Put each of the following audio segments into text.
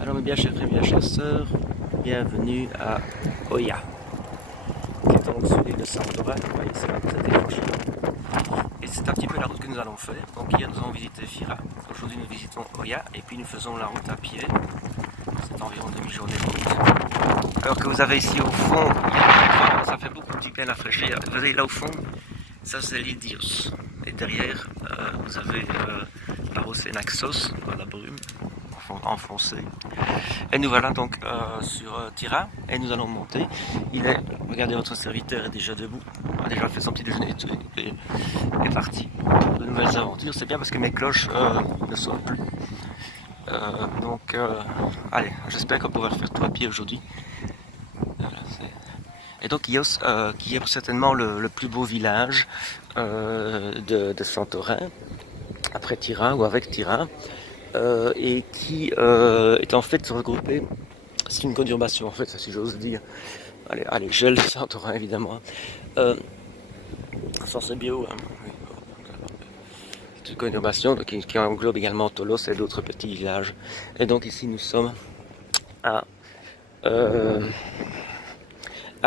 Alors mes bien chers frères, bien chères sœurs, bienvenue à Oya, qui est donc sur l'île de Santorin. Vous voyez, c'est là que ça décroche. Et c'est un petit peu la route que nous allons faire. Donc hier nous avons visité Fira, aujourd'hui nous visitons Oya, et puis nous faisons la route à pied. C'est environ demi-journée de route. Alors que vous avez ici au fond, ça fait beaucoup de bien la fraîcheur. Vous voyez là au fond, ça c'est l'île d'Ios. Et derrière, vous avez la Rosse Naxos, la brume enfoncée. Et nous voilà donc sur Tira et nous allons monter. Il est, regardez, votre serviteur est déjà debout, a déjà fait son petit déjeuner et est parti pour de nouvelles aventures. C'est bien parce que mes cloches ne sonnent plus. Allez, j'espère qu'on pourra le faire tout à pied aujourd'hui. Et donc Ios, qui est certainement le plus beau village de Santorin, après Tira ou avec Tira, et qui est en fait regroupé, c'est une conurbation en fait, si j'ose dire, à l'échelle de Santorin évidemment, sans ce bio, hein. C'est une conurbation qui englobe également Tolos et d'autres petits villages. Et donc ici nous sommes à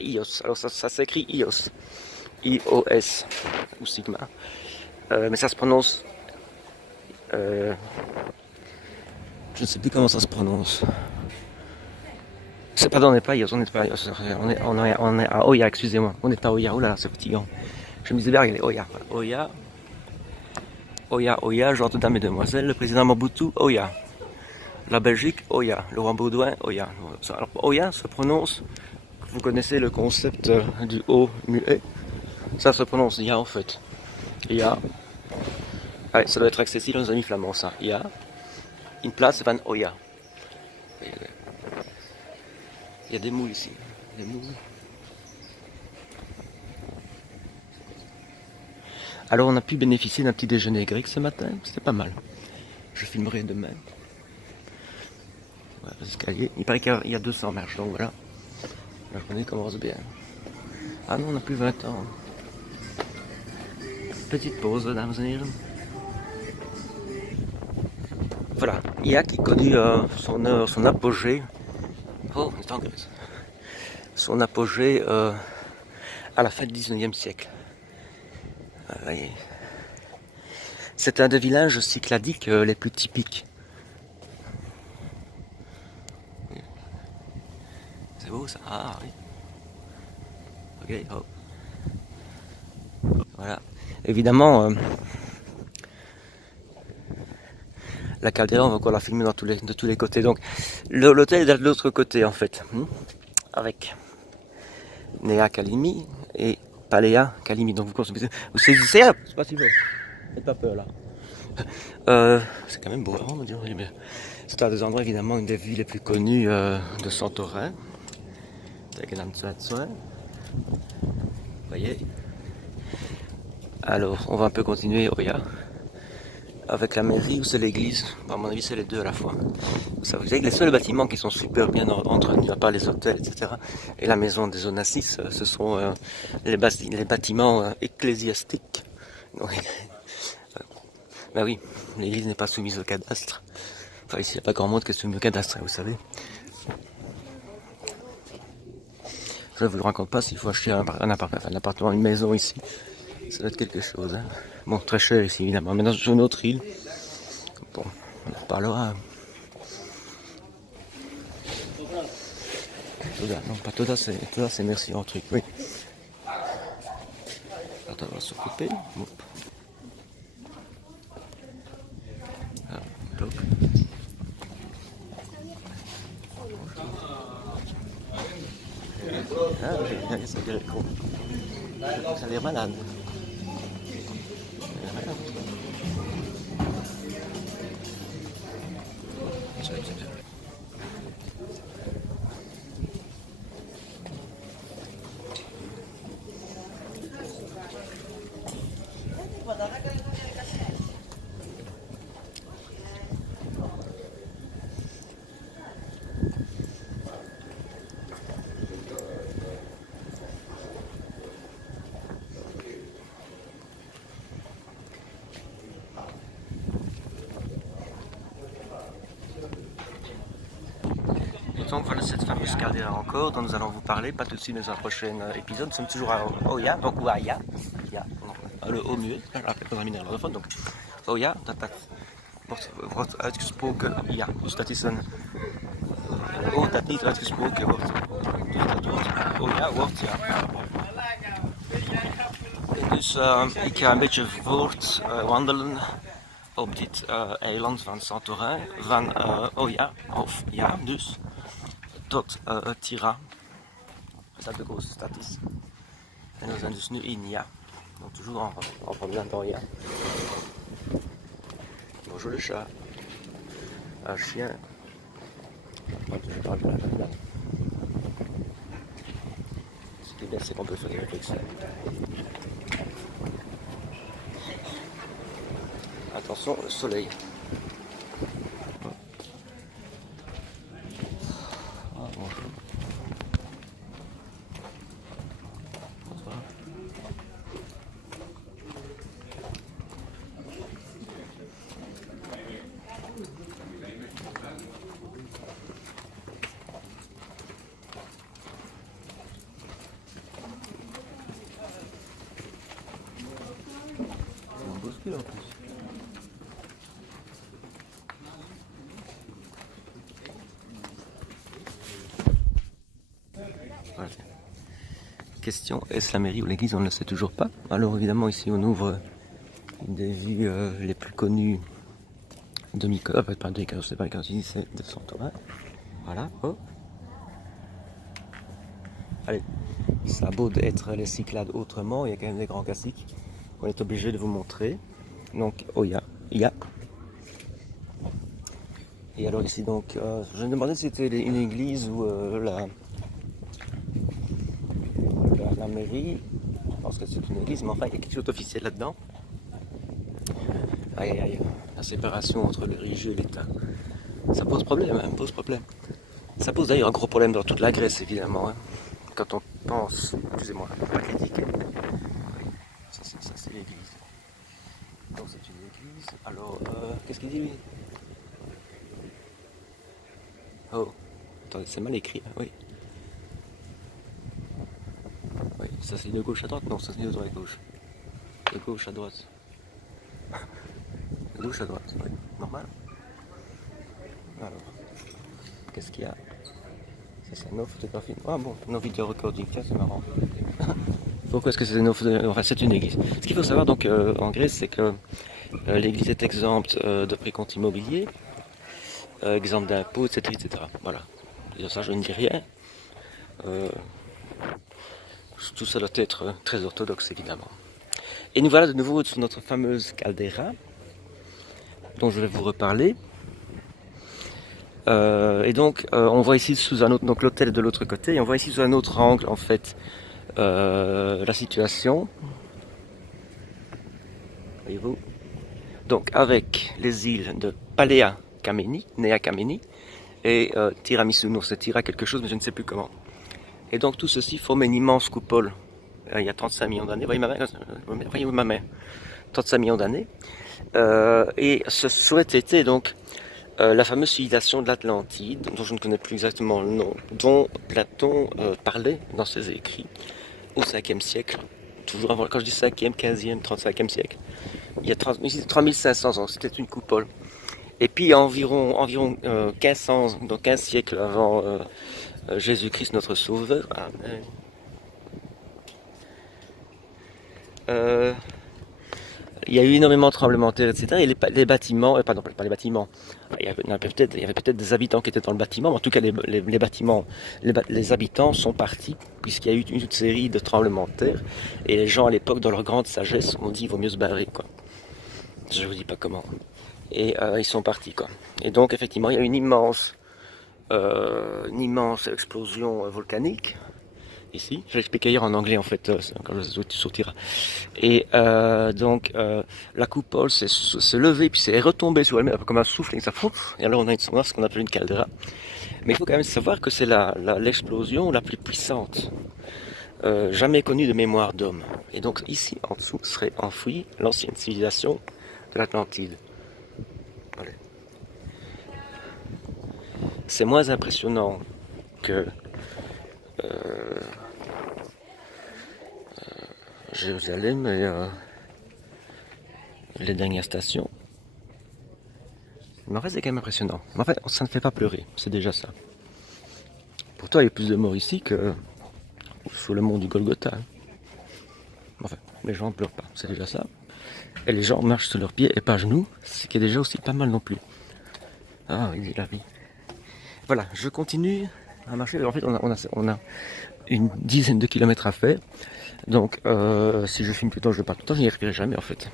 Ios. Alors ça s'écrit Ios, I-O-S ou Sigma, mais ça se prononce, je ne sais plus comment ça se prononce. Pardon, on n'est pas à Ios, on est à Oya, excusez-moi. On n'est pas à Oya, oh là là, c'est fatigant. Je me disais bien, regardez, Oya, Oya, Oya, Oya, genre de dames et demoiselles, le président Mobutu, Oya. La Belgique, Oya. Le roi Baudouin, Oya. Alors, Oya se prononce, vous connaissez le concept du O muet, ça se prononce Ya en fait. Ya. Allez, ça doit être accessible aux amis flamands, ça. Ya. In place van Oya. Il y a des moules ici. Des moules. Alors on a pu bénéficier d'un petit déjeuner grec ce matin, c'était pas mal. Je filmerai demain. Voilà l'escalier. Il paraît qu'il y a 200 marches, donc voilà. La journée commence bien. Ah non, on n'a plus 20 ans. Petite pause, mesdames et messieurs. Voilà, Ia qui connut son apogée. Oh, on est en Grèce. Son apogée à la fin du 19e siècle. C'est un des villages cycladiques les plus typiques. C'est beau ça. Ah oui. Ok, hop. Voilà. Évidemment, la caldeira, on va encore la filmer de tous les côtés. Donc, l'hôtel est de l'autre côté en fait. Avec Nea Kalimi et Palea Kalimi. Donc vous saisissez, c'est pas si beau. Faites pas peur là. C'est quand même beau, hein, on va dire. C'est un des endroits évidemment, une des villes les plus connues de Santorin. Vous voyez. Alors, on va un peu continuer, Oya, avec la mairie ou c'est l'église. À mon avis, c'est les deux à la fois. Vous savez que les seuls bâtiments qui sont super bien entretenus, à part les hôtels, etc., et la maison des Onassis, ce sont les bâtiments ecclésiastiques. Ben oui, l'église n'est pas soumise au cadastre. Enfin, ici, il n'y a pas grand monde qui est soumis au cadastre, vous savez. Je ne vous le raconte pas s'il faut acheter un appartement, une maison ici. Ça doit être quelque chose. Hein. Bon, très cher ici, évidemment. Mais dans une autre île. Bon, on en reparlera. Toda, non, pas Toda, c'est merci en truc, oui. Attends, on va se couper. Bon. Ah, donc. Ah, oui, ça dirait con. Ça a l'air malade. Donc voilà cette fameuse caldeira encore dont nous allons vous parler, pas tout de suite mais dans un prochain épisode. Nous sommes toujours à Oia, donc ou Aya, le O muet, je l'appelle pas un néerlandophone, donc Oia, dat wordt uitgesproken, ja, dus dat is een O dat niet uitgesproken wordt. Dus dat wordt Oia wordt, ja. Dus ik ga een beetje voort wandelen op dit eiland van Santorin, van Oia, of ja, dus tot Tira, dat de grootste stad is. En we zijn dus nu in Ja, donc toujours en promenade dans Ja. Bonjour le chat, un chien, je parle de la promenade. Ce qui est bien, c'est qu'on peut faire des réflexions. Attention, le soleil. Ah, bonjour. Bonsoir. C'est un beau ski là en plus. Voilà. Question, est-ce la mairie ou l'église? On ne le sait toujours pas. Alors évidemment ici on ouvre une des vues les plus connues de Mykonos, pas de Mykonos, c'est pas Mykonos, c'est de Santorin. Voilà, oh. Allez, ça a beau être les Cyclades autrement, il y a quand même des grands classiques qu'on est obligé de vous montrer. Donc, Oia, Ya. Et alors ici donc, je me demandais si c'était une église ou la mairie. Je pense que c'est une église, mais enfin il y a quelque chose d'officiel là-dedans. Aïe aïe aïe, la séparation entre le religieux et l'État. Ça pose problème, hein, pose problème. Ça pose d'ailleurs un gros problème dans toute la Grèce évidemment. Hein. Quand on pense, excusez-moi, pas critiquer. Ça c'est l'église. Donc c'est une église. Alors, qu'est-ce qu'il dit lui? Oh, attendez, c'est mal écrit, hein, oui. Oui, ça c'est de gauche à droite? Non, ça c'est de droite à gauche. De gauche à droite. De gauche à droite, oui, normal. Alors, qu'est-ce qu'il y a? Ça c'est no photographie. Ah bon, no video recording, tiens c'est marrant. Pourquoi est-ce que c'est no photographie? Enfin c'est une église. Ce qu'il faut savoir donc en Grèce c'est que l'église est exempte de précompte immobilier, exempte d'impôts, etc., etc. Voilà. Et ça je ne dis rien. Tout ça doit être très orthodoxe évidemment. Et nous voilà de nouveau sur notre fameuse caldeira, dont je vais vous reparler. Et donc on voit ici sous un autre, donc l'hôtel est de l'autre côté, et on voit ici sous un autre angle en fait la situation. Voyez-vous? Donc avec les îles de Palea Kameni, Nea Kameni, et Tiramisu, non c'est Tira quelque chose mais je ne sais plus comment. Et donc tout ceci forme une immense coupole. Il y a 35 millions d'années, voyez ma main, voyez ma main, 35 millions d'années. Et ce souhait était donc la fameuse civilisation de l'Atlantide, dont je ne connais plus exactement le nom, dont Platon parlait dans ses écrits au 5e siècle, toujours avant, quand je dis 5e, 15e, 35e siècle, il y a 3500 ans, c'était une coupole. Et puis environ 1500, donc 15 siècles avant Jésus-Christ notre Sauveur, il y a eu énormément de tremblements de terre, etc. Et les bâtiments, pardon, pas les bâtiments, il y avait peut-être des habitants qui étaient dans le bâtiment, mais en tout cas les bâtiments, les habitants sont partis, puisqu'il y a eu une série de tremblements de terre, et les gens à l'époque, dans leur grande sagesse, ont dit il vaut mieux se barrer, quoi. Je vous dis pas comment. Et ils sont partis, quoi. Et donc effectivement, il y a eu une immense explosion volcanique. Ici, je l'expliquais hier en anglais en fait quand je sortira. Et donc la coupole s'est levée puis s'est retombée sur elle-même comme un souffle et ça et alors on a ce qu'on appelle une caldeira. Mais il faut quand même savoir que c'est l'explosion la plus puissante jamais connue de mémoire d'homme. Et donc ici en dessous serait enfouie l'ancienne civilisation de l'Atlantide. Voilà. C'est moins impressionnant Jérusalem et les dernières stations. Mais en fait, c'est quand même impressionnant. Mais en fait, ça ne fait pas pleurer, c'est déjà ça. Pourtant, il y a plus de morts ici que sur le mont du Golgotha. Enfin, les gens ne pleurent pas, c'est déjà ça. Et les gens marchent sur leurs pieds et pas à genoux, ce qui est déjà aussi pas mal non plus. Ah oui, la vie. Voilà, je continue à marcher. En fait, on a une dizaine de kilomètres à faire. Donc, si je filme tout le temps, je pars tout le temps, je n'y arriverai jamais en fait.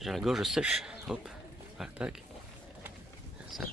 J'ai la gorge sèche. Hop, tac. Ça